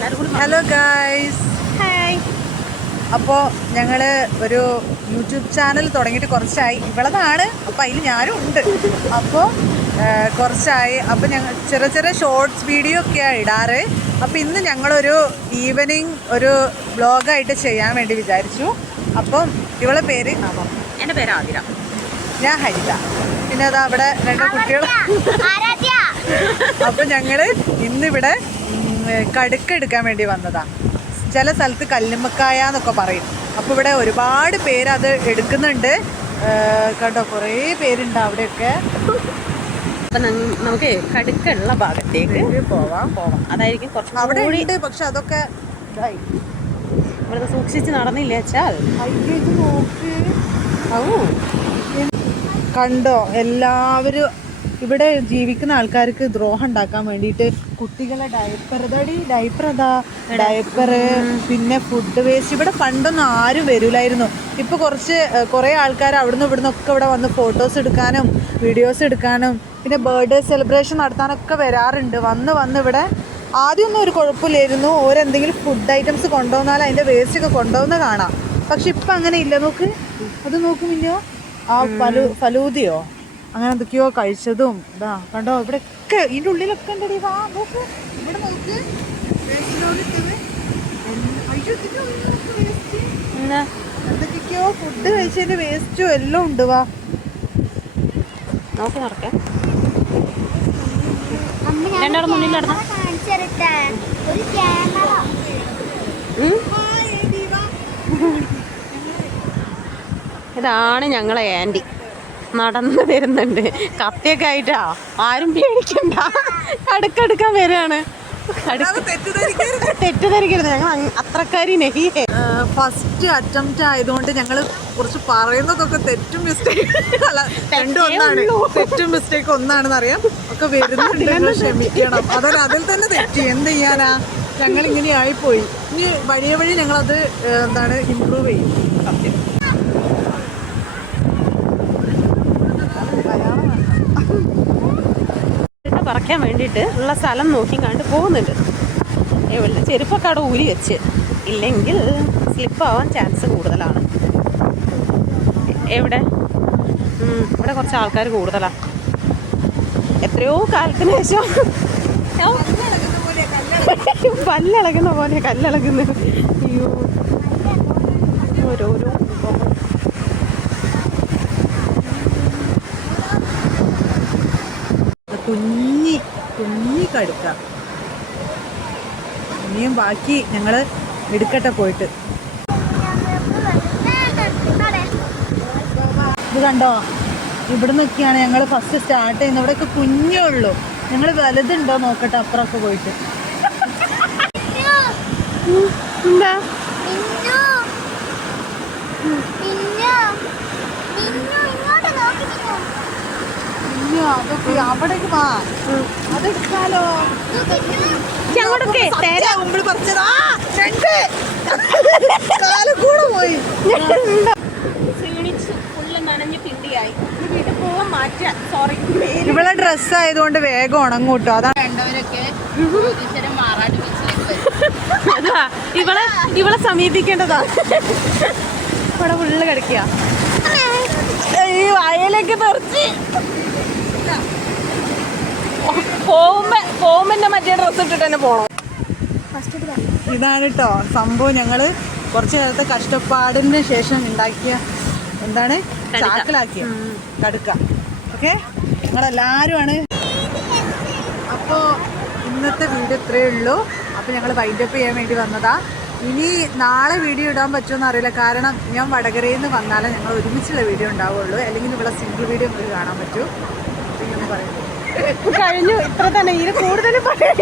Hello guys hi അപ്പോൾ ഞങ്ങൾ ഒരു യൂട്യൂബ് ചാനൽ തുടങ്ങിയിട്ട് കുറച്ചായി. ഇവളതാണ്. അപ്പോൾ അതിൽ ഞാനും ഉണ്ട്. അപ്പോൾ കുറച്ചായി. അപ്പോൾ ഞങ്ങൾ ചെറിയ ചെറിയ ഷോർട്സ് വീഡിയോ ഒക്കെയാണ് ഇടാറ്. അപ്പോൾ ഇന്ന് ഞങ്ങളൊരു ഈവനിങ് ഒരു വ്ളോഗായിട്ട് ചെയ്യാൻ വേണ്ടി വിചാരിച്ചു. അപ്പം ഇവളെ പേര് എന്റെ പേര് ആതിര. ഞാൻ ഹരിത. പിന്നെ അതാ അവിടെ രണ്ട് കുട്ടികൾ അപ്പം ഞങ്ങൾ ഇന്നിവിടെ കടുക്ക എടുക്കാൻ വേണ്ടി വന്നതാണ് ചില സ്ഥലത്ത് കല്ലുമ്മക്കായ എന്നൊക്കെ പറയും. അപ്പോൾ ഇവിടെ ഒരുപാട് പേര് അത് എടുക്കുന്നുണ്ട്. കണ്ടോ കുറേ പേരുണ്ട് അവിടെയൊക്കെ. അപ്പം നമുക്ക് കടുക്കുള്ള ഭാഗത്തേക്ക് പോവാം പോവാം. അതായിരിക്കും കുറച്ച് അവിടെ ഉണ്ട് പക്ഷെ അതൊക്കെ ഇതായി. ഇവിടുന്ന് സൂക്ഷിച്ച് നടന്നില്ല വെച്ചാൽ? കണ്ടോ എല്ലാവരും ഇവിടെ ജീവിക്കുന്ന ആൾക്കാർക്ക് ദ്രോഹം ഉണ്ടാക്കാൻ വേണ്ടിയിട്ട് കുട്ടികളെ ഡയപ്പർ ഇതടി ഡയപ്പർ അതാ? ഡയപ്പർ പിന്നെ ഫുഡ് വേസ്റ്റ് ഇവിടെ പണ്ടൊന്നും ആരും വരില്ലായിരുന്നു ഇപ്പൊ കുറച്ച് കുറെ ആൾക്കാർ അവിടുന്ന് ഇവിടുന്ന് ഒക്കെ ഇവിടെ വന്ന് ഫോട്ടോസ് എടുക്കാനും വീഡിയോസ് എടുക്കാനും പിന്നെ ബർത്ത്ഡേ സെലിബ്രേഷൻ നടത്താനൊക്കെ വരാറുണ്ട്. വന്ന് വന്ന് ഇവിടെ ആദ്യമൊന്നും ഒരു കുഴപ്പമില്ലായിരുന്നു. ഓരെന്തെങ്കിലും ഫുഡ് ഐറ്റംസ് കൊണ്ടുവന്നാൽ അതിന്റെ വേസ്റ്റ് ഒക്കെ കൊണ്ടുവന്ന് കാണാം. പക്ഷെ ഇപ്പൊ അങ്ങനെ ഇല്ല. നോക്ക്. അത് നോക്കുമില്ലോ ആ ഫലൂ ഫലൂതിയോ? അങ്ങനെ എന്തൊക്കെയോ കഴിച്ചതും ഇതാ കണ്ടോ? ഇവിടെ ഒക്കെ ഇതിന്റെ ഉള്ളിലൊക്കെ ഉണ്ട് വാ നോക്ക്. ഇവിടെ നോക്ക്. ഫുഡ് കഴിച്ചതിന്റെ വേസ്റ്റും എല്ലാം ഉണ്ട് വാ. നോക്കി നടക്കാം. രണ്ടാളും മുന്നിൽ നടന്ന? ഒരു ക്യാമറ ഇതാണ് ഞങ്ങളെ ആന്റി. നടന്ന് വരുന്നുണ്ട്. കത്തിയൊക്കെ ആയിട്ടാ. ആരും പേടിക്കണ്ട. അടുക്കടുക്കാൻ വരികയാണ് തെറ്റിദ്ധരിക്കരുത്. ഞങ്ങൾ അത്രക്കാരി നെഹിയേ ഫസ്റ്റ് അറ്റംപ്റ്റ് ആയതുകൊണ്ട് ഞങ്ങൾ കുറച്ച് പറയുന്നതൊക്കെ തെറ്റും മിസ്റ്റേക്ക് അല്ല രണ്ടും ഒന്നാണ്. തെറ്റും മിസ്റ്റേക്ക് ഒന്നാണെന്ന് അറിയാം ഒക്കെ വരുന്നുണ്ട്. ക്ഷമിക്കണം. അതൊരു അതിൽ തന്നെ തെറ്റി. എന്ത് ചെയ്യാനാ? ഞങ്ങൾ ഇങ്ങനെ ആയിപ്പോയി ഇനി വഴിയെ വഴി ഞങ്ങളത് എന്താണ് ഇമ്പ്രൂവ് ചെയ്യും. സത്യം. പറിക്കാൻ വേണ്ടിയിട്ട് ഉള്ള സ്ഥലം നോക്കി കണ്ട് പോകുന്നുണ്ട്. എവിടെ ചെരുപ്പൊക്കെ അവിടെ ഊരി വെച്ച്. ഇല്ലെങ്കിൽ സ്ലിപ്പ് ആവാൻ ചാൻസ് കൂടുതലാണ്. എവിടെ? ഇവിടെ കുറച്ച് ആൾക്കാർ കൂടുതലാണ് എത്രയോ കാലത്തിന് ശേഷം പല്ലിളകുന്ന പോലെ കല്ലിളകുന്നു അയ്യോ ഓരോരോ സംഭവം. കുഞ്ഞി കുഞ്ഞി കടുക്ക ഇനിയും ബാക്കി ഞങ്ങൾ എടുക്കട്ടെ പോയിട്ട്. ഇത് കണ്ടോ? ഇവിടെ നിന്നൊക്കെയാണ് ഞങ്ങൾ ഫസ്റ്റ് സ്റ്റാർട്ട് ചെയ്യുന്നത്. ഇവിടെയൊക്കെ കുഞ്ഞേ ഉള്ളൂ. ഞങ്ങൾ വലുതുണ്ടോ നോക്കട്ടെ അപ്പുറമൊക്കെ പോയിട്ട്. എന്താ? ഇങ്ങോട്ട് നോക്കി മിന്നു കുഞ്ഞോ അതൊക്കെ അവിടേക്ക് വാ അതെടുക്കാലോ ഞങ്ങളൊക്കെ പോയി ഇവളെ ഡ്രസ്സ് ആയതുകൊണ്ട് വേഗം ഉണങ്ങൂട്ടോ. അതാണ് അതാ ഇവളെ ഇവളെ സമീപിക്കേണ്ടതാ. ഇവിടെ ഫുള്ള് കിടക്കുക ഈ വയലൊക്കെ തെറിച്ച്. പോകുമ്പോ പോകുമ്പോ മറ്റേ ഡ്രസ്സ് ഇട്ടിട്ട് തന്നെ പോണം. ഇതാണ് കേട്ടോ സംഭവം. ഞങ്ങൾ കുറച്ച് നേരത്തെ കഷ്ടപ്പാടിന് ശേഷം ഉണ്ടാക്കിയ എന്താണ്. ചാക്കിലാക്കിയ കടുക്ക. ഓക്കെ ഞങ്ങളെല്ലാവരുമാണ് അപ്പോൾ ഇന്നത്തെ വീഡിയോ ഇത്രേ ഉള്ളൂ. അപ്പോൾ ഞങ്ങൾ വൈൻഡപ്പ് ചെയ്യാൻ വേണ്ടി വന്നതാ. ഇനി നാളെ വീഡിയോ ഇടാൻ പറ്റുമെന്ന് അറിയില്ല. കാരണം ഞാൻ വടകരയിൽ നിന്ന് വന്നാലേ ഞങ്ങൾ ഒരുമിച്ചുള്ള വീഡിയോ ഉണ്ടാവുള്ളൂ. അല്ലെങ്കിൽ ഇവിടെ സിംഗിൾ വീഡിയോ നിങ്ങൾക്ക് കാണാൻ പറ്റൂ. കഴിഞ്ഞു. ഇത്ര തന്നെ. ഇത് കൂടുതൽ പറയാൻ